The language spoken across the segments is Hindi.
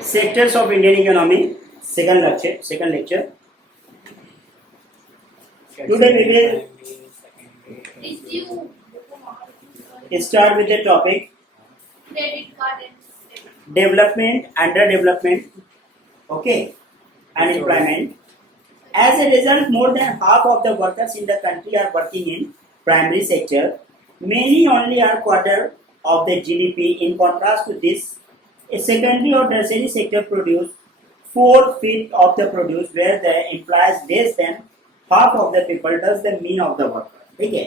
Sectors of Indian economy, second lecture. Today we will start with the topic development, underdevelopment, okay, and employment. As a result, more than half of the workers in the country are working in primary sector. Many only are quarter of the GDP. In contrast to this, a secondary or tertiary sector produce 4/5 of the produce, where the employs less than half of the people, does the mean of the worker. ठीक है,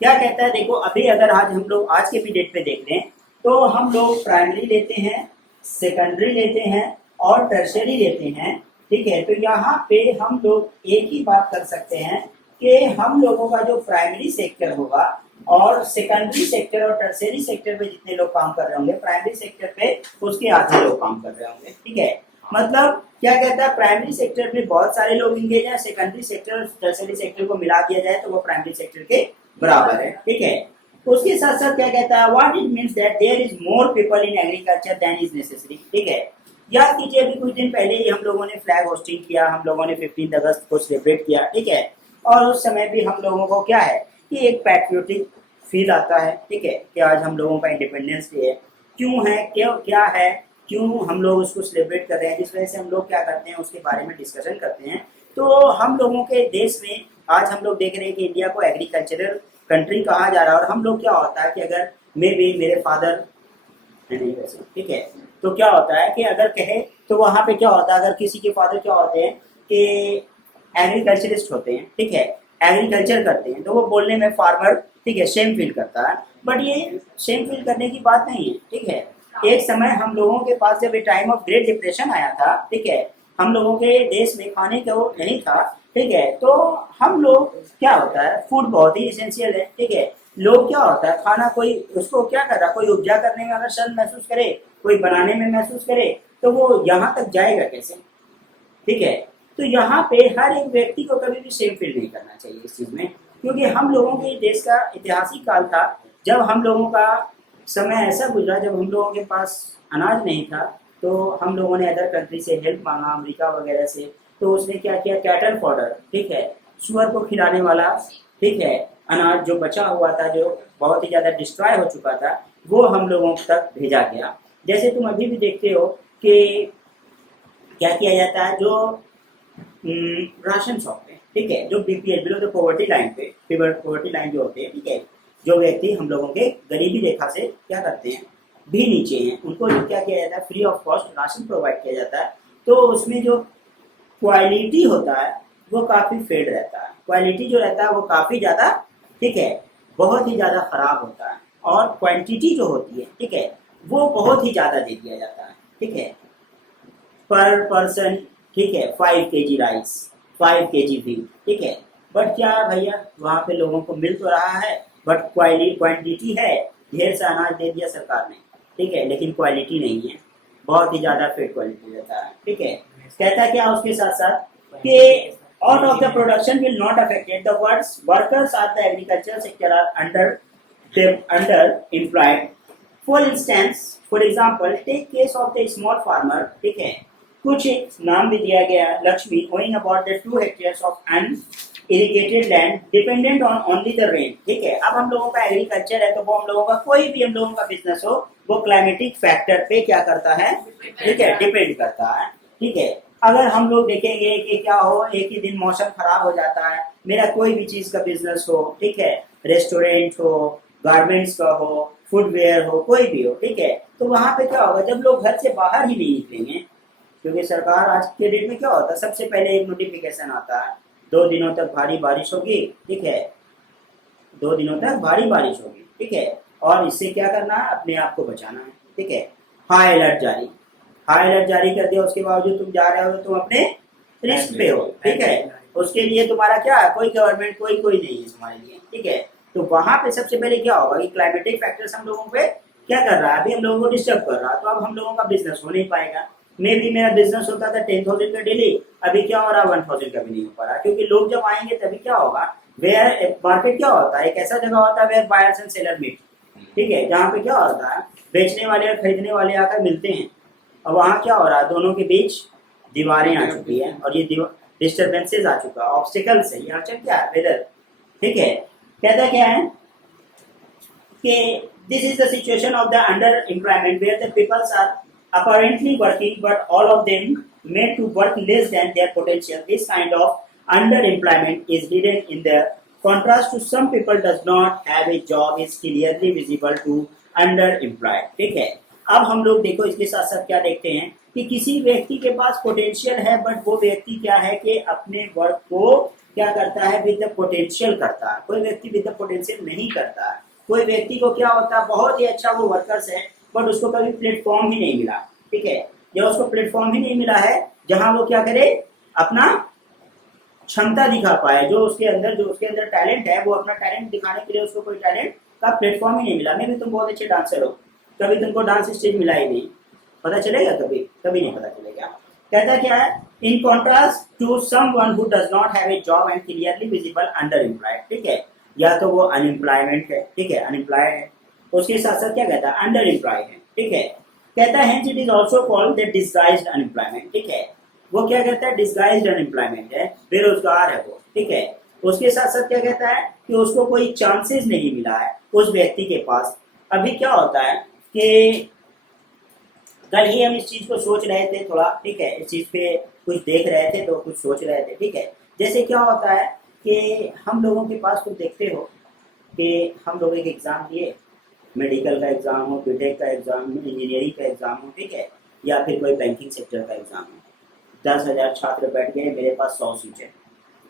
क्या कहता है? देखो, अभी अगर आज हम लोग आज के भी डेट पे देख रहे हैं तो हम लोग प्राइमरी लेते हैं, सेकेंडरी लेते हैं और टर्शियरी लेते हैं। ठीक है, तो यहाँ पे हम लोग एक ही बात कर सकते हैं कि हम लोगों का जो प्राइमरी सेक्टर होगा और सेकेंडरी सेक्टर और टर्शियरी सेक्टर पे जितने लोग काम कर रहे होंगे, प्राइमरी सेक्टर पे उसके आधे लोग काम कर रहे होंगे। ठीक है, मतलब क्या कहता है, प्राइमरी सेक्टर में बहुत सारे लोग इंगेज हैं, सेकेंडरी सेक्टर और टर्शियरी सेक्टर को मिला दिया जाए तो वो प्राइमरी सेक्टर के बराबर है। ठीक है, उसके साथ साथ क्या कहता है, what it means that there is more people in agriculture than is necessary. ठीक है, याद कीजिए अभी कुछ दिन पहले ही हम लोगों ने फ्लैग होस्टिंग किया, हम लोगों ने 15 अगस्त को सेलिब्रेट किया। ठीक है, और उस समय भी हम लोगों को क्या है कि एक पैट्रियोटिक फील आता है। ठीक है, कि आज हम लोगों का इंडिपेंडेंस डे है, क्यों है, क्या है, क्यों हम लोग उसको सेलिब्रेट कर रहे हैं, जिस वजह से हम लोग क्या करते हैं उसके बारे में डिस्कशन करते हैं। तो हम लोगों के देश में आज हम लोग देख रहे हैं कि इंडिया को एग्रीकल्चरल कंट्री कहा जा रहा है। और हम लोग क्या होता है कि अगर मेरे फादर नहीं वैसे, ठीक है, तो क्या होता है कि अगर कहे तो वहाँ पे क्या होता है, अगर किसी के फादर क्या होते हैं कि एग्रीकल्चरिस्ट होते हैं, ठीक है, एग्रीकल्चर करते हैं, तो वो बोलने में फार्मर, ठीक है, शेम फील करता है। बट ये शेम फील करने की बात नहीं है। ठीक है, एक समय हम लोगों के पास जब टाइम ऑफ ग्रेट डिप्रेशन आया था, ठीक है, हम लोगों के देश में खाने को नहीं था। ठीक है, तो हम लोग क्या होता है, फूड बहुत ही इसेंशियल है। ठीक है, लोग क्या होता है, खाना कोई उसको क्या कर रहा, कोई उपजा करने में अगर शर्म महसूस करे, कोई बनाने में महसूस करे, तो वो यहाँ तक जाएगा कैसे? ठीक है, तो यहाँ पे हर एक व्यक्ति को कभी भी शेम फील नहीं करना चाहिए इस चीज में, क्योंकि हम लोगों के देश का ऐतिहासिक काल था जब हम लोगों का समय ऐसा गुजरा, जब हम लोगों के पास अनाज नहीं था, तो हम लोगों ने अदर कंट्री से हेल्प मांगा, अमेरिका वगैरह से। तो उसने क्या किया, कैटल फॉडर, ठीक है, सुअर को खिलाने वाला, ठीक है, अनाज जो बचा हुआ था, जो बहुत ही ज्यादा डिस्ट्रॉय हो चुका था, वो हम लोगों तक भेजा गया। जैसे तुम अभी भी देखते हो कि क्या किया जाता है, जो राशन शॉप पे, ठीक है, जो BPL below the poverty line पे, पॉवर्टी लाइन जो होते हैं, ठीक है, जो व्यक्ति हम लोगों के गरीबी रेखा से क्या करते हैं, भी नीचे हैं, उनको जो क्या किया जाता है, free of cost ration provide किया जाता है। तो उसमें जो क्वालिटी होता है वो काफी फेड रहता है, क्वालिटी जो रहता है वो काफी ज्यादा, ठीक है, बहुत ही ज्यादा खराब होता है, और क्वांटिटी जो होती है, ठीक है, वो बहुत ही ज्यादा दे दिया जाता है। ठीक है, पर पर्सन, ठीक है, 5 kg राइस, 5 kg व्हीट, ठीक है, बट क्या भैया वहाँ पे लोगों को मिल तो रहा है, बट क्वांटिटी है, ढेर सा अनाज दे दिया सरकार ने, ठीक है, लेकिन क्वालिटी नहीं है, बहुत ही ज्यादा फेड क्वालिटी रहता है। ठीक है, कहता है क्या उसके साथ साथ कि all of the production will not affected, the workers at the agricultural sector are under employed. For example, take case of the small farmer, ठीक है, कुछ एक नाम भी दिया गया, Lakshmi, going about the 2 hectares of unirrigated land dependent on only the rain। ठीक है, अब हम लोगों का एग्रीकल्चर है, तो वो हम लोगों का कोई भी हम लोगों का बिजनेस हो, वो क्लाइमेटिक फैक्टर पे क्या करता है, ठीक है, डिपेंड करता है। ठीक है, अगर हम लोग देखेंगे कि क्या हो, एक ही दिन मौसम खराब हो जाता है, मेरा कोई भी चीज का बिजनेस हो, ठीक है, रेस्टोरेंट हो, गारमेंट्स का हो, फुटवेयर हो, कोई भी हो, ठीक है, तो वहां पे क्या होगा, जब लोग घर से बाहर ही नहीं निकलेंगे, क्योंकि सरकार आज के डेट में क्या होता है, सबसे पहले एक नोटिफिकेशन आता है, 2 दिनों तक भारी बारिश होगी, ठीक है, 2 दिनों तक भारी बारिश होगी, ठीक है, और इससे क्या करना है, अपने आप को बचाना है। ठीक है, हाई अलर्ट जारी कर दिया, उसके बावजूद तुम जा रहे हो, तुम अपने रिस्क पे हो। ठीक है, उसके लिए तुम्हारा क्या है, कोई गवर्नमेंट कोई नहीं है तुम्हारे लिए। ठीक है, तो वहां पे सबसे पहले क्या होगा कि क्लाइमेटिक फैक्टर्स हम लोगों पे क्या कर रहा है, अभी हम लोगों को डिस्टर्ब कर रहा है, तो अब हम लोगों का बिजनेस हो नहीं पाएगा। मे भी मेरा बिजनेस होता था 10,000 का डेली, अभी क्या हो रहा है, 1,000 का भी नहीं हो पा रहा, क्योंकि लोग जब आएंगे तभी क्या होगा, वेयर मार्केट क्या होता है, एक ऐसा जगह होता है where buyers and seller meet. ठीक है, जहाँ पे क्या होता है, बेचने वाले और खरीदने वाले आकर मिलते हैं, और वहाँ क्या हो रहा है, दोनों के बीच दीवारें आ चुकी हैं और ये डिस्टर्बेंसेज आ चुका है, ऑब्स्टिकल्स है, यहाँ चल क्या है वेदर, ठीक है। कहता क्या है कि this is the situation of the underemployment where the people are apparently working but all of them made to work less than their potential. This kind of underemployment is hidden in the contrast to some people does not have a job is clearly visible to underemployed, ठीक है। अब हम लोग देखो इसके साथ साथ क्या देखते हैं कि किसी व्यक्ति के पास पोटेंशियल है बट वो व्यक्ति क्या है कि अपने वर्क को क्या करता है, विद द पोटेंशियल करता है। कोई व्यक्ति विद द पोटेंशियल नहीं करता है। कोई व्यक्ति को क्या होता है, बहुत ही अच्छा वो वर्कर्स है बट उसको कभी प्लेटफॉर्म ही नहीं मिला, ठीक है। या उसको प्लेटफॉर्म ही नहीं मिला है जहां वो क्या करे, अपना क्षमता दिखा पाए, जो उसके अंदर टैलेंट है वो अपना टैलेंट दिखाने के लिए उसको कोई टैलेंट का प्लेटफॉर्म ही नहीं मिला। मे भी तुम बहुत अच्छे डांसर हो, कभी तुमको डांस स्टेज मिला ही नहीं, पता चलेगा कभी, कभी नहीं पता चलेगा। कहता क्या है, in contrast to someone who does not have a job and clearly visible under employed, ठीक है। या तो वो अनएम्प्लॉयमेंट है, ठीक है, अनएम्प्लॉयड है, उसके साथ साथ क्या कहता है, अंडर एम्प्लॉयड है, ठीक है। कहता है it is also called the disguised unemployment, ठीक है। वो क्या कहता है, डिस्गाइज्ड अनएम्प्लॉयमेंट है, बेरोजगार है वो, ठीक है। उसके साथ साथ क्या कहता है कि उसको कोई चांसेस नहीं मिला है उस व्यक्ति के पास। अभी क्या होता है कि कल ही हम इस चीज को सोच रहे थे थोड़ा, ठीक है, इस चीज पे कुछ देख रहे थे तो कुछ सोच रहे थे, ठीक है। जैसे क्या होता है कि हम लोगों के पास तुम देखते हो कि हम लोग एक एग्जाम दिए, मेडिकल का एग्जाम हो, बीटेक का एग्जाम हो, इंजीनियरिंग का एग्जाम हो, ठीक है, या फिर कोई बैंकिंग सेक्टर का एग्जाम हो। 10,000 छात्र बैठ गए, मेरे पास 100 सीट है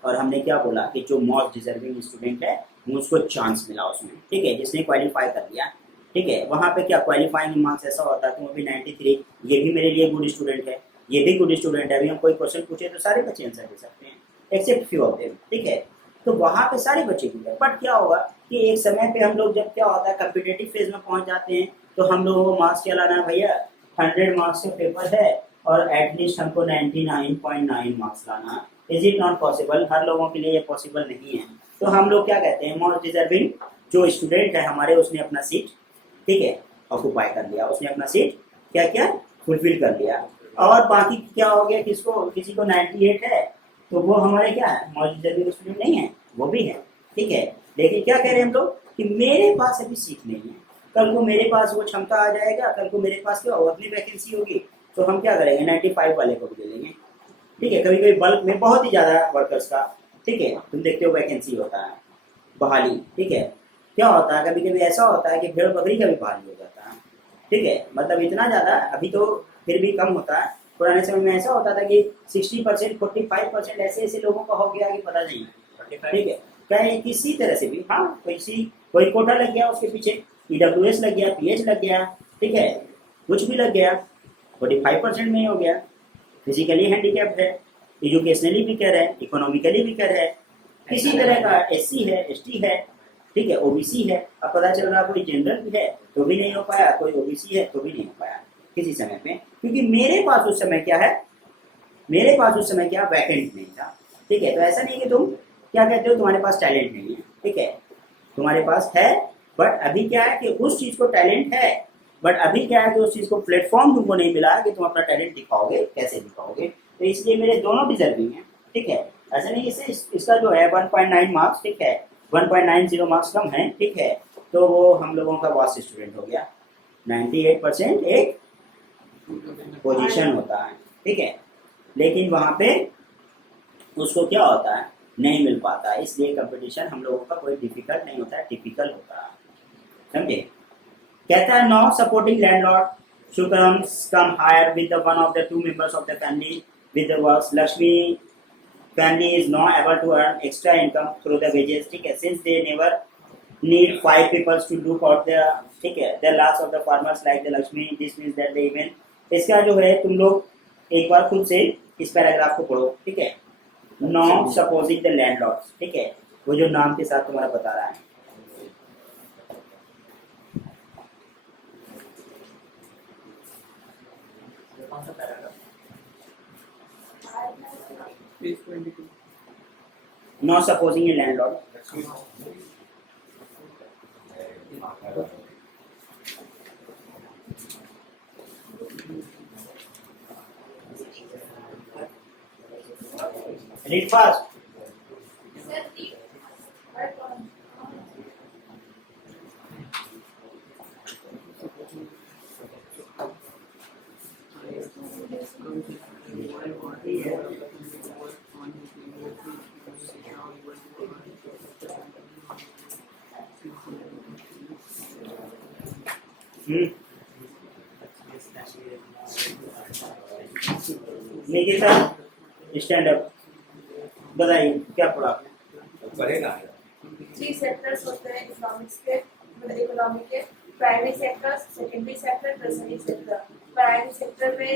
और हमने क्या बोला कि जो मोस्ट डिजर्विंग स्टूडेंट है उसको चांस मिला उसमें, ठीक है, जिसने क्वालिफाई कर लिया, ठीक है। वहाँ पे क्या क्वालिफाइंग मार्क्स ऐसा होता है, तुम अभी 93, ये भी मेरे लिए गुड स्टूडेंट है, ये भी गुड स्टूडेंट है, अभी हम कोई क्वेश्चन पूछे तो सारे बच्चे आंसर दे सकते हैं एक्सेप्ट फ्यू ऑफ देम, ठीक है। तो वहाँ पे सारे बच्चे क्लियर, बट क्या होगा कि एक समय पे हम लोग जब क्या होता है कम्पिटेटिव फेज में पहुंच जाते हैं तो हम लोगों को मार्क्स क्या लाना है भैया, 100 मार्क्स का पेपर है और एटलीस्ट हमको 99.9 मार्क्स लाना। Is it not possible? हर लोगों के लिए ये पॉसिबल नहीं है। तो हम लोग क्या कहते हैं, मोस्ट डिजर्विंग जो स्टूडेंट है हमारे, उसने अपना सीट, ठीक है, ऑक्यूपाई कर लिया, उसने अपना सीट क्या क्या फुलफिल कर लिया। और बाकी क्या हो गया, किसी को 98 है तो वो हमारे क्या है, मोस्ट डिजर्विंग स्टूडेंट नहीं है, वो भी है, ठीक है। लेकिन क्या कह रहे हैं हम लोग कि मेरे पास अभी सीट नहीं है, कल को मेरे पास वो क्षमता आ जाएगा, कल को मेरे पास क्या होगा, अपनी वैकेंसी होगी तो हम क्या करेंगे, 95 वाले को भी ले लेंगे, ठीक है। कभी कभी बल्क में बहुत ही ज्यादा वर्कर्स का, ठीक है, तुम देखते हो वैकेंसी होता है, बहाली, ठीक है। क्या होता है, कभी कभी ऐसा होता है कि भेड़ बकरी का भी बहाली हो जाता है, ठीक है। मतलब इतना ज्यादा, अभी तो फिर भी कम होता है, पुराने समय में ऐसा होता था कि 60%, 45% ऐसे लोगों का हो गया कि पता नहीं, ठीक है। चाहे किसी तरह से भी, हाँ, कोई कोटा लग गया उसके पीछे, EWS लग गया, PH लग गया, ठीक है, कुछ भी लग गया, 45% में ही हो गया। फिजिकली हैंडीकैप्ड है, एजुकेशनली वीकर है, इकोनॉमिकली वीकर है, किसी तरह का SC है, ST है, ठीक है, OBC है। अब पता चल रहा कोई जनरल भी है तो भी नहीं हो पाया, कोई OBC है तो भी नहीं हो पाया किसी समय पे, क्योंकि मेरे पास उस समय क्या वैकेंट नहीं था, ठीक है। तो ऐसा नहीं कि तुम क्या कहते हो तुम्हारे पास टैलेंट नहीं है, ठीक है, तुम्हारे पास है, बट अभी क्या है कि उस चीज को टैलेंट है, बट अभी क्या है कि उस चीज को प्लेटफॉर्म तुमको नहीं मिला कि तुम अपना टैलेंट दिखाओगे, कैसे दिखाओगे। तो इसलिए मेरे दोनों डिजर्विंग है, ठीक है। ऐसा नहीं, इसका जो है 1.9 मार्क्स, ठीक है, 1.90 मार्क्स कम है, ठीक है, तो वो हम लोगों का वास्ट स्टूडेंट हो गया। 98% एक पोजीशन होता है, ठीक है, लेकिन वहां पे उसको क्या होता है, नहीं मिल पाता है। इसलिए कंपटीशन हम लोगों का कोई डिफिकल्ट नहीं होता है, टिपिकल होता है, समझे। कहता है not supporting landlord should come higher with the one of the two members of the family with the works. Lakshmi family is not able to earn extra income through the wages, ठीक है, since they never need 5 people to look out the, ठीक है, the loss of the farmers like the Lakshmi. This means that they even, इसका जो है तुम लोग एक बार खुद से इस पैराग्राफ को पढ़ो, ठीक है। नॉट सपोजिंग द लैंडलॉर्ड्स, ठीक है, वो जो नाम के साथ तुम्हारा बता रहा है। Not supposing a landlord. Read fast. Nikita stand up. बताइए क्या पढ़ा आपने? पढ़ेगा. 3 सेक्टर्स होते हैं इकोनॉमिक्स के, मतलब इकोनॉमी के. Primary sector, secondary sector, tertiary sector. Primary sector में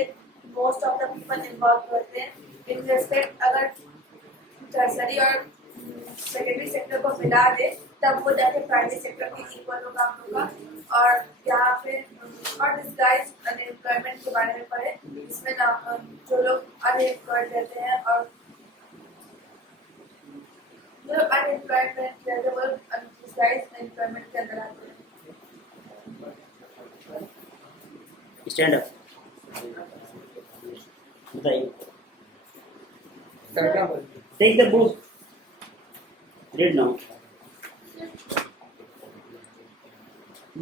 most of the people involve होते हैं. इन रेस्पेक्ट अगर टर्सरी और सेकेंडरी सेक्टर को मिला दे तब वो जाके प्राइमरी सेक्टर के इक्वल होगा हम लोग का. और यहाँ पे और डिस्गाइज अनएम्प्लॉयमेंट के बारे में पढ़े, इसमें ना जो लोग अनएम्प्लॉयड रहते हैं और जो अनएम्प्लॉयमेंट रहते हैं वो डिस्गाइज अनएम्प्लॉयमेंट के अंदर आते हैं. Stand up. बताइए. Take the book. Read now.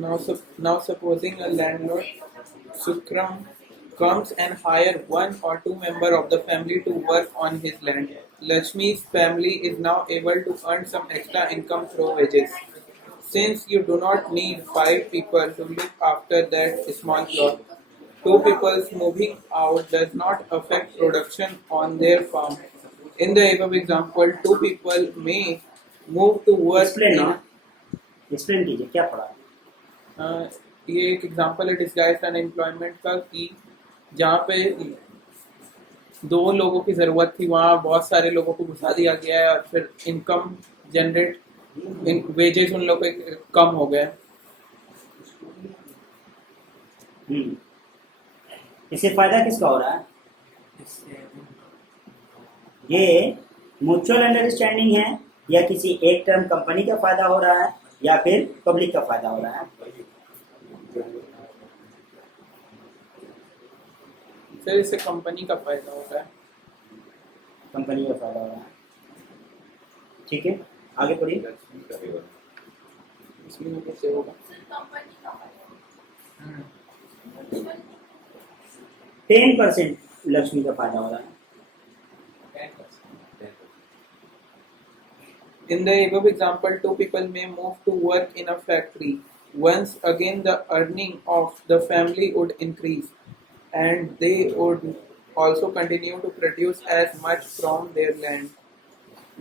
Now supposing a landlord, Sukram, comes and hire one or two members of the family to work on his land. Lakshmi's family is now able to earn some extra income through wages. Since you do not need 5 people to look after that small plot, 2 people moving out does not affect production on their farm. In the above example, 2 people may move to work. Explain कीजिए क्या पढ़ा. ये एक एग्जांपल है डिस्गाइज्ड अनएम्प्लॉयमेंट का कि जहाँ पे 2 लोगों की ज़रूरत थी वहाँ बहुत सारे लोगों को घुसा दिया गया है और फिर इनकम जनरेट वेजेस उन लोगों के कम हो गए. इससे फायदा किसका हो रहा है? ये म्यूचुअल अंडरस्टैंडिंग है या किसी एक टर्म कंपनी का फायदा हो रहा है या फिर पब्लिक का फायदा हो रहा है? फिर इससे कंपनी का फायदा हो रहा है. कंपनी का फायदा हो रहा है. ठीक है, आगे पढ़िए. इसमें कैसे होगा? 10% लक्ष्मी का फायदा हो रहा है. In the above example, 2 people may move to work in a factory. Once again, the earning of the family would increase, and they would also continue to produce as much from their land.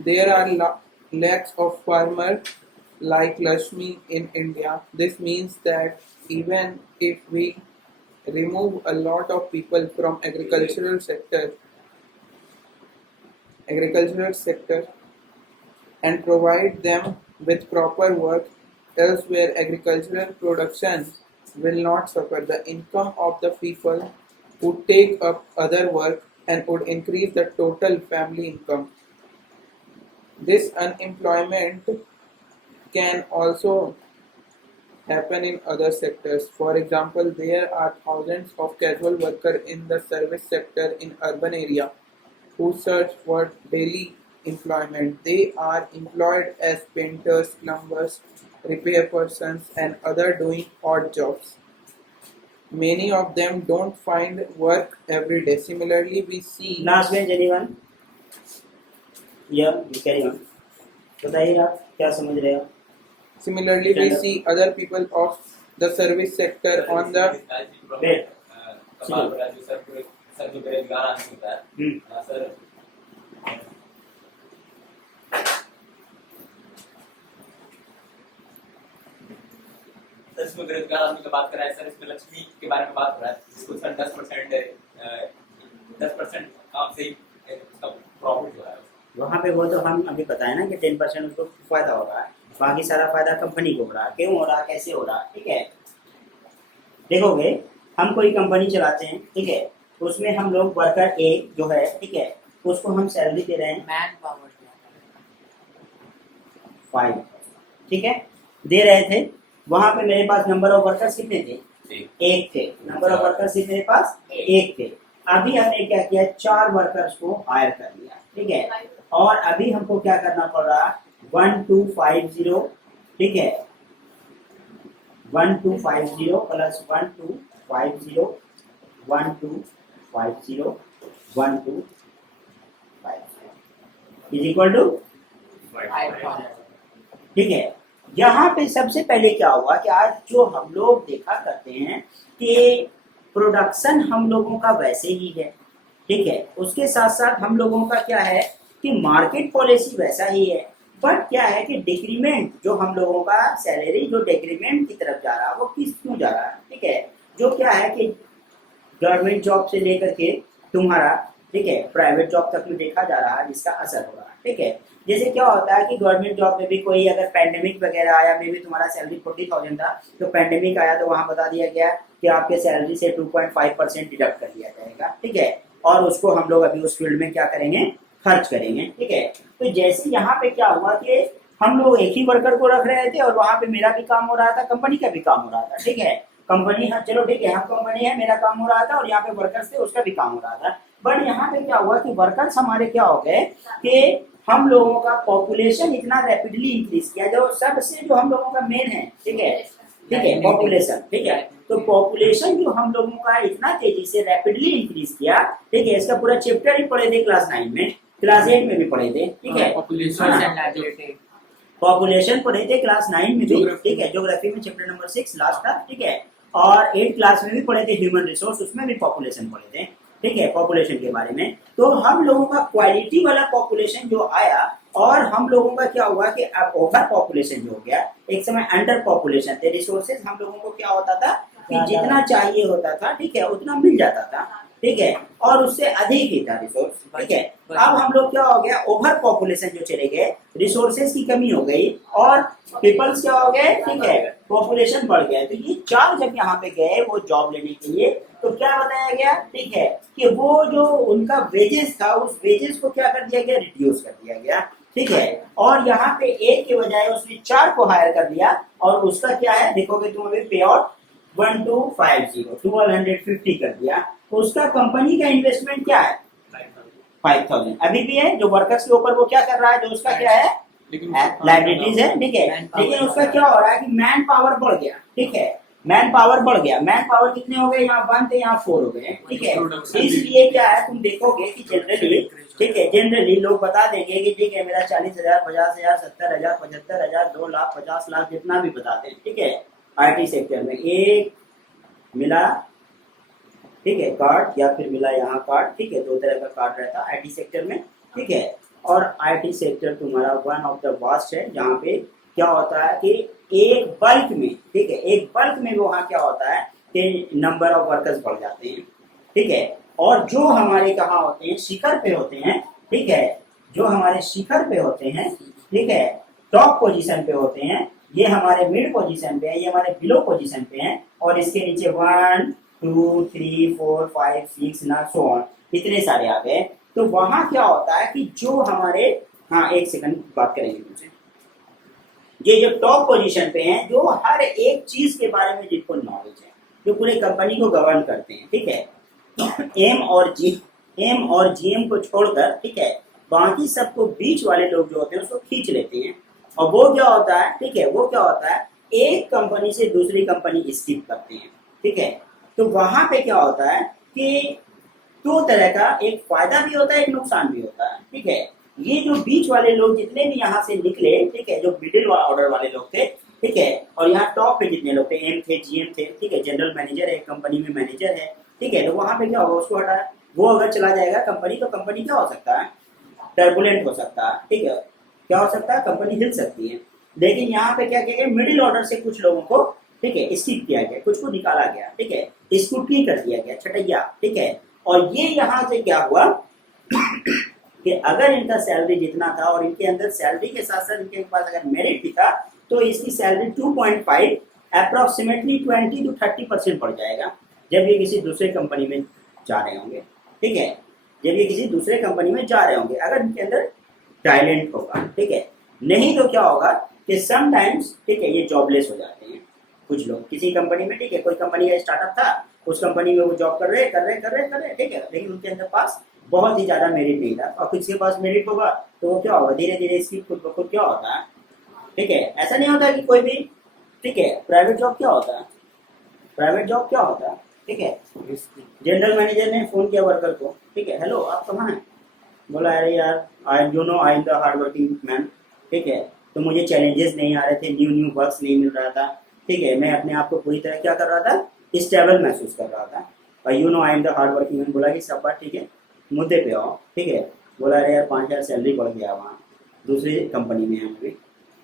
There are lakhs of farmers like Lakshmi in India. This means that even if we remove a lot of people from agricultural sector and provide them with proper work elsewhere, agricultural production will not suffer. The income of the people would take up other work and would increase the total family income. This unemployment can also happen in other sectors. For example, there are thousands of casual workers in the service sector in urban area who search for daily employment. They are employed as painters, plumbers, repair persons, and other doing odd jobs. Many of them don't find work every day. Similarly, we see Last bench anyone? Yeah, you carry on. बताइए आप क्या समझ रहे हो? Similarly, we see other people of the service sector on the Wait. Sir जो बेरोजगार आदमी होता है सर इसमें बेरोजगार आदमी की बात कर रहा है सर. इसमें लक्ष्मी के बारे में बात हो रहा है जिसको सर 10% काम से ही उसका प्रॉफिट हो रहा है. वहाँ पे वो तो हम अभी बताए ना कि 10% उसको फायदा हो रहा है, बाकी सारा फायदा कंपनी को हो रहा है. क्यों हो रहा है, कैसे हो रहा है? ठीक है, देखोगे हम कोई कंपनी चलाते हैं, ठीक है, उसमें हम लोग वर्कर ए जो है, ठीक है, उसको हम सैलरी दे रहे हैं मैन पावर 5, ठीक है, दे रहे थे. वहाँ पे मेरे पास नंबर ऑफ वर्कर्स कितने थे? 1 थे. नंबर ऑफ वर्कर्स मेरे पास 1 थे. अभी हमने क्या किया, 4 वर्कर्स को हायर कर लिया, ठीक है. और अभी हमको क्या करना पड़ रहा है 1250, ठीक है 1250 प्लस 1250 1250 1250 इज इक्वल टू, ठीक है। यहाँ पे सबसे पहले क्या हुआ कि आज जो हम लोग देखा करते हैं कि प्रोडक्शन हम लोगों का वैसे ही है, ठीक है, उसके साथ साथ हम लोगों का क्या है कि मार्केट पॉलिसी वैसा ही है, बट क्या है कि डिक्रीमेंट जो हम लोगों का सैलरी जो डिक्रीमेंट की तरफ जा रहा है वो किस क्यों जा रहा है, ठीक है, जो क्या है कि गवर्नमेंट जॉब से लेकर के तुम्हारा, ठीक है, प्राइवेट जॉब तक में देखा जा रहा है जिसका असर हो रहा है, ठीक है। जैसे क्या होता है कि गवर्नमेंट जॉब में भी कोई अगर पैंडेमिक वगैरह आया, मे भी तुम्हारा सैलरी 40,000 था, तो पैंडेमिक आया तो वहां बता दिया गया कि आपके सैलरी से 2.5% डिडक्ट कर दिया जाएगा, ठीक है, और उसको हम लोग अभी उस फील्ड में क्या करेंगे, खर्च करेंगे, ठीक है। तो जैसे यहाँ पे क्या हुआ कि हम लोग एक ही वर्कर को रख रहे थे और वहां पे मेरा भी काम हो रहा था, कंपनी का भी काम हो रहा था, ठीक है, कंपनी, हाँ चलो ठीक है, हम कंपनी है, मेरा काम हो रहा था और यहाँ पे वर्कर्स थे, उसका भी काम हो रहा था, बट यहाँ पे क्या हुआ कि वर्कर्स हमारे क्या हो गए कि हम लोगों का पॉपुलेशन इतना रैपिडली इंक्रीज किया, जो सबसे जो हम लोगों का मेन है, ठीक है, ठीक है, पॉपुलेशन, ठीक है, तो पॉपुलेशन जो हम लोगों का इतना तेजी से रैपिडली इंक्रीज किया, ठीक है, इसका पूरा चैप्टर ही पढ़े थे क्लास 9 में, क्लास 8 में भी पढ़े थे, ठीक है, पॉपुलेशन पढ़े थे क्लास 9 में भी, ठीक है, ज्योग्राफी में चैप्टर नंबर 6 लास्ट था, ठीक है, और 8 क्लास में भी पढ़े थे ह्यूमन रिसोर्स, उसमें भी पॉपुलेशन पढ़े थे, ठीक है, पॉपुलेशन के बारे में। तो हम लोगों का क्वालिटी वाला पॉपुलेशन जो आया और हम लोगों का क्या हुआ कि अब ओवर पॉपुलेशन जो हो गया, एक समय अंडर पॉपुलेशन थे, रिसोर्सेज हम लोगों को क्या होता था कि जितना चाहिए होता था, ठीक है, उतना मिल जाता था, ठीक है, और उससे अधिक ही था रिसोर्स, ठीक है। अब हम लोग क्या हो गया, ओवर पॉपुलेशन जो चले गए, रिसोर्सेज की कमी हो गई और पीपल्स क्या हो गए, ठीक है, पॉपुलेशन बढ़ गया, तो ये चार जब यहाँ पे गए वो जॉब लेने के लिए, तो क्या बताया गया, ठीक है, कि वो जो उनका वेजेस था उस वेजेस को क्या कर दिया गया, रिड्यूस कर दिया गया, ठीक है, और यहाँ पे एक के बजाय उसने 4 को हायर कर दिया और उसका क्या है देखोगे तुम अभी पे आउट 1250 कर दिया, तो उसका कंपनी का इन्वेस्टमेंट क्या है 5,000 अभी भी है, जो वर्कर्स के ऊपर वो क्या कर रहा है, जो उसका क्या है लाइबिलिटीज है, ठीक है, लेकिन उसका क्या हो रहा है कि मैन पावर बढ़ गया, ठीक है, मैन पावर बढ़ गया, मैन पावर कितने हो गए, यहाँ 1 थे यहाँ 4 हो गए, ठीक है, इसलिए क्या है तुम देखोगे कि जनरली, ठीक है, जनरली लोग बता देंगे कि ठीक है मेरा 40,000 50,000 70,000 75,000 2 लाख 50 लाख जितना भी बताते हैं, ठीक है, आईटी सेक्टर में एक मिला, ठीक है, कार्ड या फिर मिला यहाँ कार्ड, ठीक है, 2 तरह का कार्ड रहता है आईटी सेक्टर में, ठीक है, और आईटी सेक्टर तुम्हारा वन ऑफ द वास्ट है जहाँ पे क्या होता है कि एक बल्क में, ठीक है, एक बल्क में वहाँ क्या होता है कि नंबर ऑफ वर्कर्स बढ़ जाते हैं, ठीक है, और जो हमारे कहाँ होते हैं शिखर पे होते हैं, ठीक है, जो हमारे शिखर पे होते हैं, ठीक है, टॉप पोजीशन पे होते हैं, ये हमारे मिड पोजीशन पे है, ये हमारे बिलो पोजीशन पे हैं, और इसके नीचे 1 2 3 4 5 6 9 सो ऑन इतने सारे आ गए, तो वहां क्या होता है कि जो हमारे, हाँ एक सेकंड बात करेंगे तुमसे, ये जो टॉप पोजीशन पे हैं, जो हर एक चीज के बारे में जिनको नॉलेज है, जो पूरे कंपनी को गवर्न करते हैं, ठीक है, एम और जीएम को छोड़कर, ठीक है, बाकी सबको बीच वाले लोग जो होते हैं उसको खींच लेते हैं, और वो क्या होता है, ठीक है, वो क्या होता है एक कंपनी से दूसरी कंपनी स्किप करते हैं, ठीक है, तो वहां पे क्या होता है कि 2 तरह का एक फायदा भी होता है एक नुकसान भी होता है, ठीक है, ये जो बीच वाले लोग जितने भी यहाँ से निकले, ठीक है, जो मिडिल ऑर्डर वाले लोग थे, ठीक है, और यहाँ टॉप पे जितने लोग थे, एम थे जीएम थे, ठीक है, जनरल मैनेजर है कंपनी में, मैनेजर है, ठीक है, तो वहां पे क्या होगा उसको हटा, वो अगर चला जाएगा कंपनी, तो कंपनी क्या हो सकता है टर्बुलेंट हो सकता है, ठीक है, क्या हो सकता है कंपनी हिल सकती है, लेकिन यहाँ पे क्या किया गया मिडिल ऑर्डर से कुछ लोगों को, ठीक है, स्किप किया गया, कुछ को निकाला गया, ठीक है, स्कूटनी कर दिया गया, छटैया, ठीक है, और ये यहाँ से क्या हुआ कि अगर इनका सैलरी जितना था और इनके अंदर सैलरी के साथ साथ इनके पास अगर मेरिट भी था, तो इसकी सैलरी 2.5 अप्रोक्सीमेटली 20 to 30% बढ़ जाएगा जब ये किसी दूसरे कंपनी में जा रहे होंगे, ठीक है, जब ये किसी दूसरे कंपनी में जा रहे होंगे, अगर इनके अंदर टैलेंट होगा, ठीक है, नहीं तो क्या होगा कि समटाइम्स, ठीक है, ये जॉबलेस हो जाते हैं कुछ लोग किसी कंपनी में, ठीक है, कोई कंपनी का स्टार्टअप था, उस कंपनी में वो जॉब कर रहे, ठीक है, लेकिन उनके अंदर पास बहुत ही ज़्यादा मेरिट नहीं था, और किसके पास मेरिट होगा तो वो क्या होगा, धीरे धीरे इसकी खुद ब खुद क्या होता है, ठीक है। ऐसा नहीं होता कि कोई भी, ठीक है, प्राइवेट जॉब क्या होता है, प्राइवेट जॉब क्या होता है, ठीक है। जनरल मैनेजर ने फ़ोन किया वर्कर को, ठीक है, हेलो आप कहाँ हैं, बोला अरे यार I you know I am the hard working man, ठीक है, तो मुझे चैलेंजेस नहीं आ रहे थे, न्यू वर्क्स नहीं मिल रहा था, ठीक है, मैं अपने आप को पूरी तरह क्या कर रहा था, स्टेबल महसूस कर रहा था, और you know I am the hard working man. बोला कि सब बात ठीक है, मुद्दे पे आओ, ठीक है। बोला अरे यार 5,000 सैलरी बढ़ गया वहाँ दूसरी कंपनी में है अभी,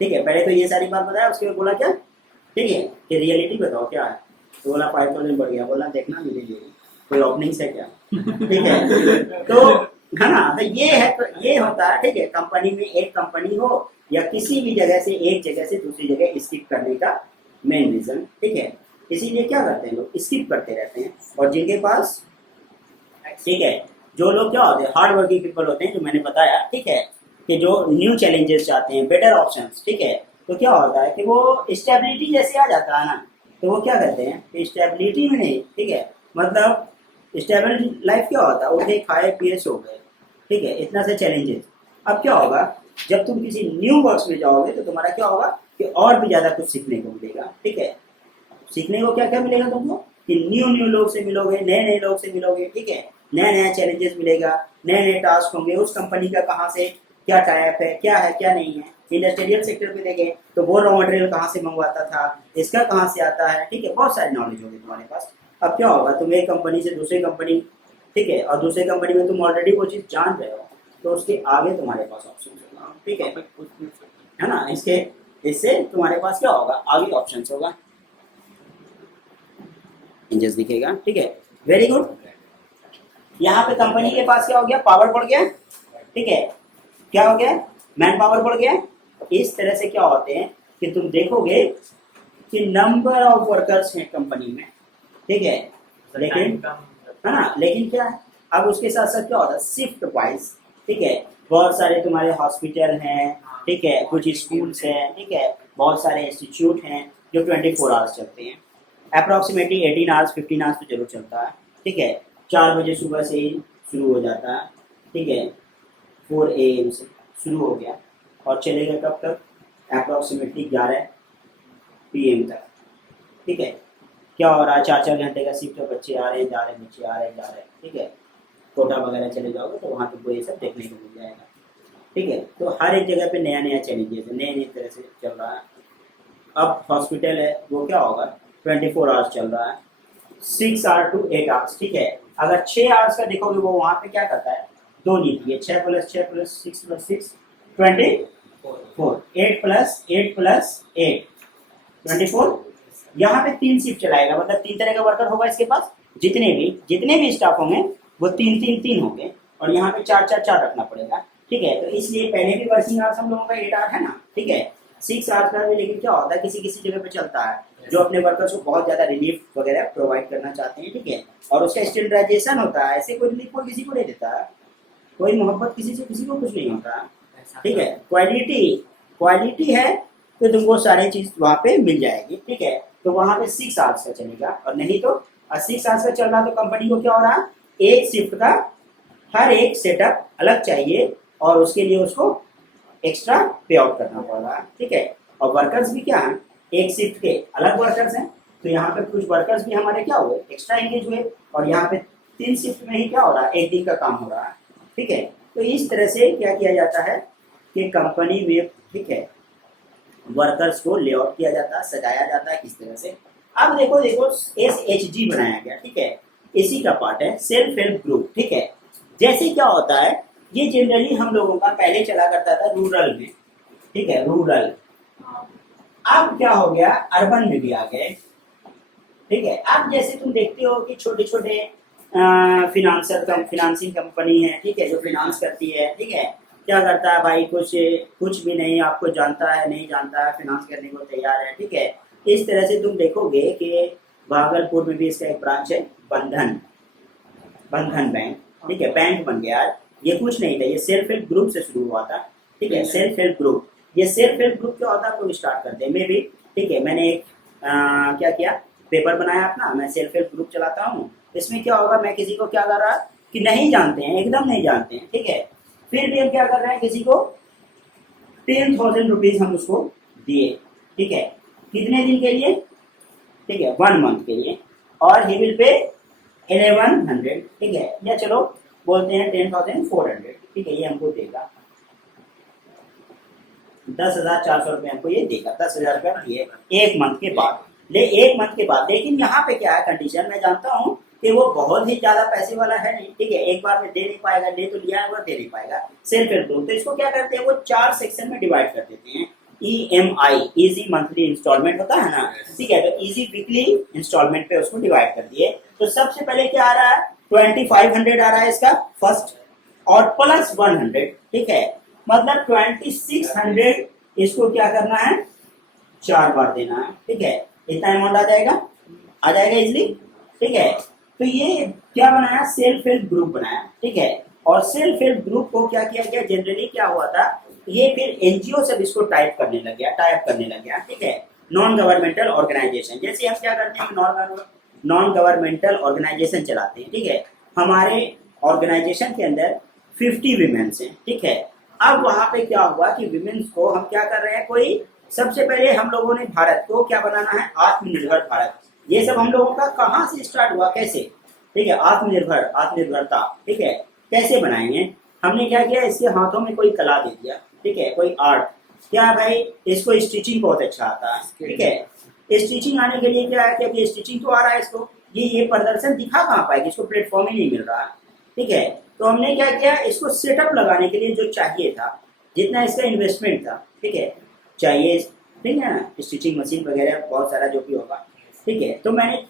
ठीक है। पहले तो ये सारी बात बताया, उसके बाद बोला क्या, ठीक है, कि रियलिटी बताओ क्या है, तो बोला 5,000 बढ़ गया। बोला देखना मिलेगी कोई ओपनिंग है क्या, ठीक है। तो है ना, तो ये है, तो ये होता है, ठीक है, कंपनी में एक कंपनी हो या किसी भी जगह से एक जगह से दूसरी जगह स्किप करने का मेन रीजन, ठीक है। इसीलिए क्या करते हैं लोग, स्किप करते रहते हैं। और जिनके पास, ठीक है, जो लोग क्या होते हैं, हार्ड वर्किंग पीपल होते हैं, जो मैंने बताया, ठीक है, कि जो न्यू चैलेंजेस चाहते हैं, बेटर ऑप्शंस, ठीक है, तो क्या होता है कि वो स्टेबिलिटी जैसे आ जाता है ना, तो वो क्या करते हैं कि स्टेबिलिटी में नहीं, ठीक है, मतलब स्टेबल लाइफ क्या होता है, उठे खाए पिए सो गए, ठीक है, इतना से चैलेंजेस। अब क्या होगा, जब तुम किसी न्यू वर्क्स में जाओगे तो तुम्हारा क्या होगा कि और भी ज़्यादा कुछ सीखने को मिलेगा, ठीक है। सीखने को क्या क्या मिलेगा तुमको, कि न्यू लोग से मिलोगे, नए नए लोग से मिलोगे, ठीक है, नया नया चैलेंजेस मिलेगा, नए नए टास्क होंगे, उस कंपनी का कहाँ से क्या टाइप है क्या नहीं है। इंडस्ट्रियल सेक्टर पे देखें तो वो रॉ मटेरियल कहाँ से मंगवाता था, इसका कहाँ से आता है, ठीक है, बहुत सारी नॉलेज होगी तुम्हारे पास। अब क्या होगा, तुम एक कंपनी से दूसरी कंपनी, ठीक है, और दूसरी कंपनी में तुम ऑलरेडी वो चीज़ जान रहे हो, तो उसके आगे तुम्हारे पास ऑप्शन होगा, ठीक है ना। इससे तुम्हारे पास क्या होगा, आगे ऑप्शन होगा, इंजस दिखेगा, ठीक है, वेरी गुड। यहाँ पे कंपनी के पास क्या हो गया, पावर बढ़ गया, ठीक है, क्या हो गया, मैन पावर बढ़ गया। इस तरह से क्या होते हैं कि तुम देखोगे कि नंबर ऑफ वर्कर्स हैं कंपनी में, ठीक है, लेकिन है ना, लेकिन क्या है, अब उसके साथ साथ क्या होता है, शिफ्ट वाइज, ठीक है, बहुत सारे तुम्हारे हॉस्पिटल हैं, ठीक है, कुछ स्कूल्स हैं, ठीक है, बहुत सारे इंस्टीट्यूट हैं जो 24 आवर्स चलते हैं, अप्रॉक्सीमेटली 18 आवर्स 15 आवर्स तो जरूर चलता है, ठीक है। 4 बजे सुबह से ही शुरू हो जाता है, ठीक है, 4 AM से शुरू हो गया और चलेगा कब तक, अप्रॉक्सीमेटली 11 PM तक, ठीक है। क्या हो रहा है, 4-4 घंटे का शिफ्ट है, बच्चे आ रहे हैं जा रहे हैं, बच्चे आ रहे हैं जा रहे हैं, ठीक है। कोटा वगैरह चले जाओगे तो वहाँ तुमको ये सब देखने को मिल जाएगा, ठीक है। तो हर एक जगह पे नया नया चैलेंजेस है, नए नए तरह से चल रहा है। अब हॉस्पिटल है, वो क्या होगा, 24 आवर्स चल रहा है, 6 आवर्स to 8 आवर्स, ठीक है। अगर 6 आवर्स का देखोगे, वो वहाँ पे क्या करता है, 2 नीति है, 6 + 6 + 6 + 6 24, 8 + 8 + 8 24। यहाँ पे 3 शिफ्ट चलाएगा, मतलब 3 तरह का वर्कर होगा इसके पास, जितने भी स्टाफ होंगे वो 3 होंगे, और यहाँ पे 4 रखना पड़ेगा, ठीक है। तो इसलिए पहले भी वर्किंग आवर्स हम लोगों का 8 आवर्स है ना, ठीक है, 6 आवर्स का भी। लेकिन क्या होता है, किसी किसी जगह पे चलता है जो अपने वर्कर्स को बहुत ज्यादा रिलीफ वगैरह प्रोवाइड करना चाहते हैं, ठीक है, और उसका स्टैंडर्डाइजेशन होता है, ऐसे कोई रिलीफ कोई किसी को नहीं देता है, कोई मोहब्बत किसी से किसी को कुछ नहीं होता, ठीक है। क्वालिटी है तो तुमको सारी चीज वहाँ पे मिल जाएगी, ठीक है। तो वहाँ पे 6 आवर्स का चलेगा, और नहीं तो 6 आवर्स का चल रहा तो कंपनी को क्या हो रहा है, एक शिफ्ट का हर एक सेटअप अलग चाहिए, और उसके लिए उसको एक्स्ट्रा पे आउट करना पड़ रहा है, ठीक है। और वर्कर्स भी क्या है, एक शिफ्ट के अलग वर्कर्स हैं, तो यहाँ पे कुछ वर्कर्स भी हमारे क्या हुए, एक्स्ट्रा एंगेज हुए, और यहाँ पे 3 शिफ्ट में ही क्या हो रहा है, एक दिन का काम हो रहा है, ठीक है। तो इस तरह से क्या किया जाता है कि कंपनी में, ठीक है, वर्कर्स को लेआउट किया जाता है, सजाया जाता है किस तरह से। अब देखो SHG बनाया गया, ठीक है, इसी का पार्ट है सेल्फ हेल्प ग्रुप, ठीक है। जैसे क्या होता है, ये जनरली हम लोगों का पहले चला करता था रूरल में, ठीक है, रूरल। अब क्या हो गया, अर्बन में भी आ गए, ठीक है। अब जैसे तुम देखते हो कि छोटे छोटे फिनांसिंग कंपनी है, ठीक है, जो फिनांस करती है, ठीक है, क्या करता है भाई, कुछ भी नहीं, आपको जानता है नहीं जानता है, फिनांस करने को तैयार है, ठीक है। इस तरह से तुम देखोगे कि भागलपुर में भी इसका एक ब्रांच है, बंधन बैंक, ठीक है, बैंक बन गया। ये कुछ नहीं था, ये सेल्फ हेल्प ग्रुप से शुरू हुआ था, ठीक है, सेल्फ हेल्प ग्रुप। ये सेल्फ हेल्प ग्रुप क्या होता है, आपको स्टार्ट करते हैं, मैं भी, ठीक है, मैंने एक क्या किया, पेपर बनाया अपना, मैं सेल्फ हेल्प ग्रुप चलाता हूँ। इसमें क्या होगा, मैं किसी को क्या कर रहा, कि नहीं जानते हैं, एकदम नहीं जानते हैं, ठीक है। फिर भी हम क्या कर रहे हैं, किसी को 10,000 रुपीज हम उसको दिए, ठीक है, कितने दिन के लिए, ठीक है, 1 मंथ के लिए, और ही विल पे 1100, ठीक है, या चलो बोलते हैं 10,400, ठीक है, ये हमको देगा 10,400 रुपये हमको ये देगा, 10,000 रुपये दिए 1 मंथ के बाद, 1 मंथ के बाद। लेकिन यहाँ पे क्या है कंडीशन, मैं जानता हूँ कि वो बहुत ही ज्यादा पैसे वाला है नहीं, ठीक है, एक बार में दे नहीं पाएगा, ले तो लिया है वो दे नहीं पाएगा, सेल्फ हेल्प ग्रुप। तो इसको क्या करते हैं, वो 4 सेक्शन में डिवाइड कर देते हैं। EMI, इजी मंथली इंस्टॉलमेंट होता है ना, ठीक है, तो इजी वीकली इंस्टॉलमेंट पे उसको डिवाइड कर दिए। तो सबसे पहले क्या आ रहा है, 2500 आ रहा है इसका फर्स्ट, और प्लस 100, ठीक है, मतलब 2600 इसको क्या करना है, 4 बार देना है, ठीक है, इतना अमाउंट आ जाएगा इजिली, ठीक है। तो ये क्या बनाया, सेल्फ हेल्प ग्रुप बनाया, ठीक है। और सेल्फ हेल्प ग्रुप को क्या किया गया, जनरली क्या हुआ था, ये फिर एनजीओ से इसको टाइप करने लग गया, ठीक है, नॉन गवर्नमेंटल ऑर्गेनाइजेशन। जैसे हम क्या करते हैं, नॉन गवर्नमेंटल ऑर्गेनाइजेशन चलाते हैं, ठीक है, हमारे ऑर्गेनाइजेशन के अंदर 50 विमेन्स हैं, ठीक है। अब वहां पे क्या हुआ कि विमेन्स को हम क्या कर रहे हैं, कोई सबसे पहले हम लोगों ने भारत को क्या बनाना है, आत्मनिर्भर भारत। ये सब हम लोगों का कहाँ से स्टार्ट हुआ, कैसे, ठीक है, आत्मनिर्भरता, ठीक है, कैसे बनाएंगे। हमने क्या किया, इसके हाथों में कोई कला दे दिया, ठीक है, कोई आर्ट, क्या भाई इसको स्टिचिंग बहुत अच्छा आता है, ठीक है। स्टिचिंग आने के लिए क्या है कि अभी स्टिचिंग तो आ रहा है इसको, ये प्रदर्शन दिखा कहाँ पाएगी, इसको प्लेटफॉर्म ही नहीं मिल रहा है, ठीक है। तो हमने क्या किया, इसको सेटअप लगाने के लिए जो चाहिए था, जितना इसका इन्वेस्टमेंट था, ठीक है, चाहिए, ठीक है ना, स्टिचिंग मशीन वगैरह बहुत सारा जो भी होगा, ठीक है। तो मैंने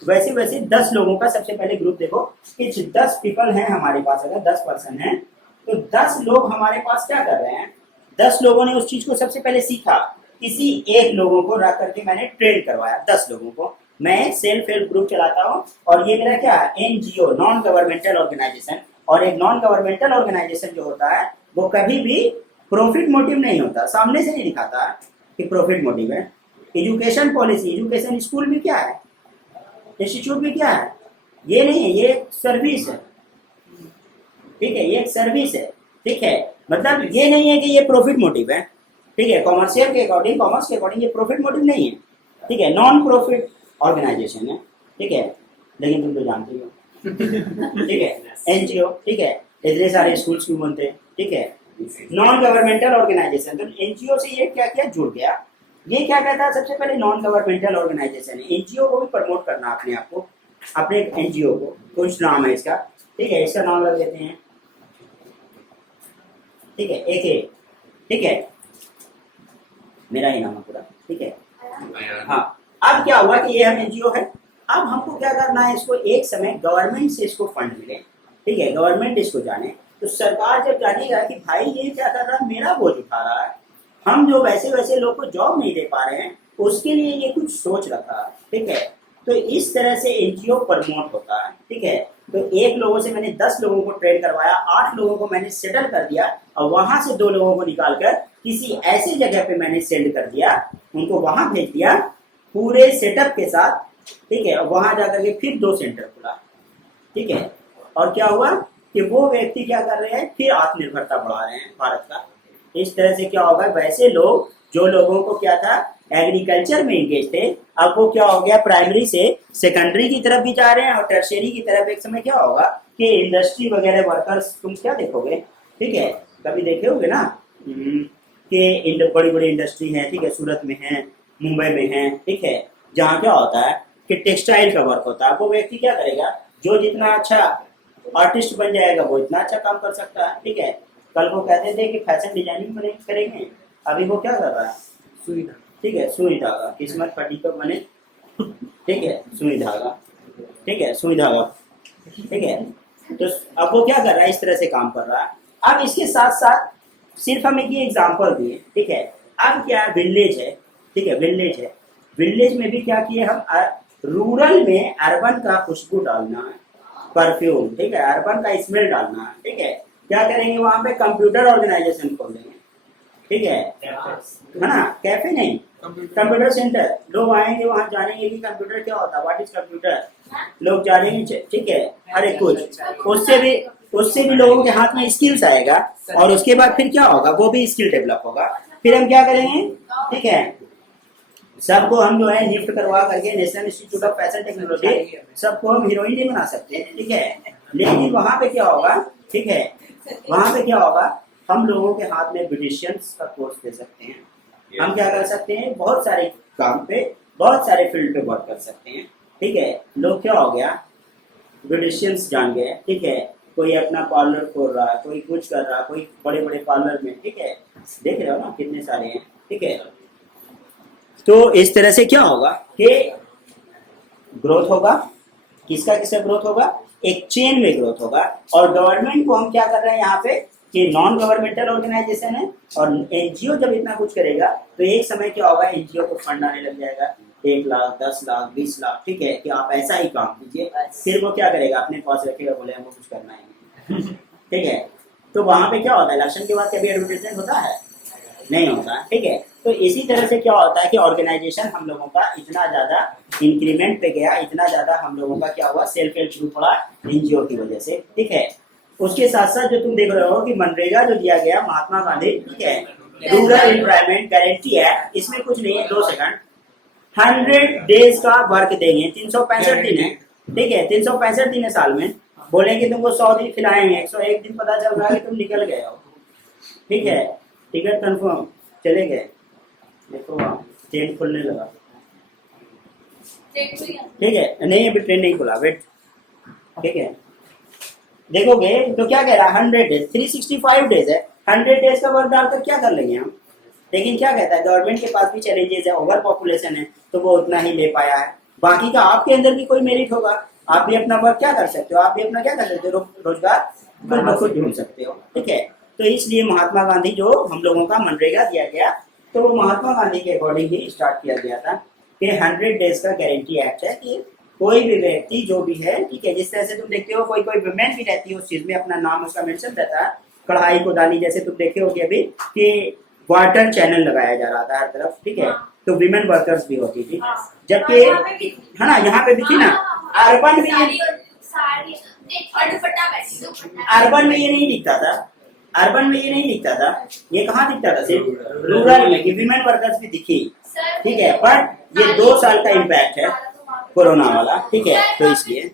वैसे 10 लोगों का सबसे पहले ग्रुप देखो कि 10 पीपल हैं हमारे पास, अगर 10 पर्सन हैं तो 10 लोग हमारे पास क्या कर रहे हैं, 10 लोगों ने उस चीज को सबसे पहले सीखा, किसी एक लोगों को रख करके मैंने ट्रेन करवाया, 10 लोगों को। मैं सेल्फ हेल्प ग्रुप चलाता हूँ और ये मेरा क्या है, एनजीओ, नॉन गवर्नमेंटल ऑर्गेनाइजेशन। और एक नॉन गवर्नमेंटल ऑर्गेनाइजेशन जो होता है वो कभी भी प्रॉफिट मोटिव नहीं होता, सामने से नहीं दिखाता कि प्रॉफिट मोटिव है। एजुकेशन पॉलिसी, एजुकेशन स्कूल भी क्या है, इंस्टीट्यूट भी क्या है, ये नहीं है, ये एक सर्विस है, ठीक है, ये एक सर्विस है, ठीक है। मतलब ये नहीं है कि ये प्रॉफिट मोटिव है, ठीक है, कॉमर्शियल के अकॉर्डिंग, कॉमर्स के अकॉर्डिंग ये प्रॉफिट मोटिव नहीं है, ठीक है, नॉन प्रॉफिट ऑर्गेनाइजेशन है, ठीक है, लेकिन तुम तो जानते हो, ठीक है, एनजीओ, ठीक है, इतने सारे स्कूल्स क्यों बनते हैं, ठीक है, नॉन गवर्नमेंटल ऑर्गेनाइजेशन। तो एनजीओ से ये क्या किया, जुड़ गया। ये क्या कहता है, सबसे पहले नॉन गवर्नमेंटल ऑर्गेनाइजेशन है, एनजीओ को भी प्रमोट करना अपने आप को, अपने एनजीओ को, कुछ नाम है इसका, ठीक है, इसका नाम लग देते हैं, ठीक है, एक, ठीक है, मेरा ही नाम है पूरा, ठीक है, हाँ। अब क्या हुआ कि ये हम एनजीओ है, अब हमको क्या करना है, इसको एक समय गवर्नमेंट से इसको फंड मिले, ठीक है, गवर्नमेंट इसको जाने। तो सरकार जब जानेगा कि भाई ये क्या कर रहा है, मेरा बोझ उठा रहा है, हम जो वैसे लोग को जॉब नहीं दे पा रहे हैं, उसके लिए ये कुछ सोच रखा, ठीक है। तो इस तरह से एनजीओ प्रमोट होता है, ठीक है। तो एक लोगों से मैंने 10 लोगों को ट्रेन करवाया, 8 लोगों को मैंने सेटल कर दिया, और वहां से 2 लोगों को निकालकर किसी ऐसी जगह पे मैंने सेंड कर दिया, उनको वहां भेज दिया पूरे सेटअप के साथ, ठीक है। वहां जाकर के फिर 2 सेंटर खुला, ठीक है। और क्या हुआ कि वो व्यक्ति क्या कर रहे हैं, फिर आत्मनिर्भरता बढ़ा रहे हैं भारत का। इस तरह से क्या होगा, वैसे लोग जो लोगों को क्या था, एग्रीकल्चर में इंगेज थे, अब वो क्या हो गया, प्राइमरी से सेकेंडरी की तरफ भी जा रहे हैं, और टर्शियरी की तरफ एक समय क्या होगा कि इंडस्ट्री वगैरह वर्कर्स, तुम क्या देखोगे, ठीक है, कभी देखे होगे ना कि बड़ी बड़ी इंडस्ट्री है, ठीक है, सूरत में है, मुंबई में है, ठीक है, जहाँ क्या होता है कि टेक्सटाइल का वर्क होता है। वो व्यक्ति क्या करेगा, जो जितना अच्छा आर्टिस्ट बन जाएगा वो इतना अच्छा काम कर सकता है, ठीक है। कल को कहते थे कि फैशन डिजाइनिंग करेंगे, अभी वो क्या कर रहा है, सुई धागा, ठीक है, सुई धागा, किस्मत फटी तो बने, ठीक है, सुई धागा, ठीक है, सुई धागा, ठीक है। तो अब वो क्या कर रहा है, इस तरह से काम कर रहा है। अब इसके साथ साथ सिर्फ हम एक एग्जाम्पल दिए, ठीक है। अब क्या विलेज है, ठीक है, विलेज है, विलेज में भी क्या किए हम, रूरल में अर्बन का खुशबू डालना है, परफ्यूम, ठीक है, अर्बन का स्मेल डालना है, ठीक है। क्या करेंगे, वहां पे कंप्यूटर ऑर्गेनाइजेशन खोल देंगे, ठीक है ना, कैफे नहीं, कंप्यूटर सेंटर। लोग आएंगे, वहां जानेंगे कि कंप्यूटर क्या होता है, व्हाट इज कंप्यूटर, लोग जानेंगे, ठीक है, हर एक कुछ, उससे भी लोगों के हाथ में स्किल्स आएगा, और उसके बाद फिर क्या होगा, वो भी स्किल डेवलप होगा। फिर हम क्या करेंगे, ठीक है, सबको हम जो है लिफ्ट करवा करके national institute of fashion technology सबको हम हीरोइन नहीं बना सकते, ठीक है, लेकिन वहां पे क्या होगा, ठीक है, वहां पे क्या होगा, हम लोगों के हाथ में ब्यूटिशियंस का कोर्स दे सकते हैं, हम क्या कर सकते हैं, बहुत सारे काम पे, बहुत सारे फील्ड पे वर्क कर सकते हैं, ठीक है। लोग क्या हो गया, ब्यूटिशियंस जान गए, ठीक है, कोई अपना पार्लर खोल रहा है, कोई कुछ कर रहा है, कोई बड़े बड़े पार्लर में, ठीक है, देख रहे हो ना कितने सारे हैं, ठीक है। तो इस तरह से क्या होगा कि ग्रोथ होगा, किसका ग्रोथ होगा, एक चेन में ग्रोथ होगा। और गवर्नमेंट को हम क्या कर रहे हैं यहाँ पे कि नॉन गवर्नमेंटल ऑर्गेनाइजेशन है, और एनजीओ जब इतना कुछ करेगा तो एक समय क्या होगा, एनजीओ को फंड आने लग जाएगा, 1 लाख 10 लाख 20 लाख, ठीक है, कि आप ऐसा ही काम कीजिए, फिर वो क्या करेगा, अपने पास रखेगा, बोले हमको कुछ करना है, ठीक है। तो वहां पे क्या होता है, इलेक्शन के बाद कभी एडवर्टाइजमेंट होता है, नहीं होता, ठीक है। तो इसी तरह से क्या होता है कि ऑर्गेनाइजेशन हम लोगों का इतना ज्यादा इंक्रीमेंट पे गया, इतना ज्यादा हम लोगों का क्या हुआ, सेल्फ हेल्प ग्रुप पड़ा एनजीओ की वजह से, ठीक है। उसके साथ साथ जो तुम देख रहे हो कि मनरेगा जो दिया गया महात्मा गांधी, ठीक है, रूरल एम्प्लॉयमेंट गारंटी एक्ट, इसमें कुछ नहीं है, 2 सेकंड, 100 डेज का वर्क देंगे, 365 दिन है, ठीक है, 365 दिन है साल में, बोलेंगे तुमको 100 दिन खिलाएंगे, 101 दिन पता चल रहा है कि तुम निकल गए हो, ठीक है, टिकट कंफर्म, चले गए, देखो ट्रेन खुलने लगा, ठीक है, नहीं अभी ट्रेन नहीं खुला, वेट, ठीक है, देखोगे तो क्या कह रहा है, 100 डेज, 365 डेज है, 100 डेज का वर्क डालकर क्या कर लेंगे हम। लेकिन क्या कहता है, गवर्नमेंट के पास भी चैलेंजेस है, ओवर पॉपुलेशन है, तो वो उतना ही ले पाया है, बाकी का आपके अंदर भी कोई मेरिट होगा, आप भी अपना वर्क क्या कर सकते हो, आप भी अपना क्या कर सकते हो, रोजगार खुद ढूंढ सकते हो, ठीक है। तो इसलिए महात्मा गांधी जो हम लोगों का मनरेगा दिया गया, तो वो महात्मा गांधी के अकॉर्डिंग ही स्टार्ट किया गया था कि 100 डेज का गारंटी एक्ट है कि कोई भी व्यक्ति जो भी है, ठीक है, जिस तरह से तुम देखते हो कोई वुमेन भी रहती है उस चीज में, अपना नाम उसका मेंशन रहता है, कढ़ाई कोदाली, जैसे तुम देखे होगे अभी कि वाटर चैनल लगाया जा रहा था हर तरफ, ठीक है, तो विमेन वर्कर्स भी होती थी, जबकि है ना, यहाँ पे भी थी ना, अर्बन में ये नहीं दिखता था, अर्बन में ये नहीं दिखता था, ये कहाँ दिखता था, सिर्फ रूरल में कि विमेन वर्कर्स भी दिखी, ठीक है, बट ये 2 साल का इम्पैक्ट है कोरोना वाला, ठीक है, तो इसलिए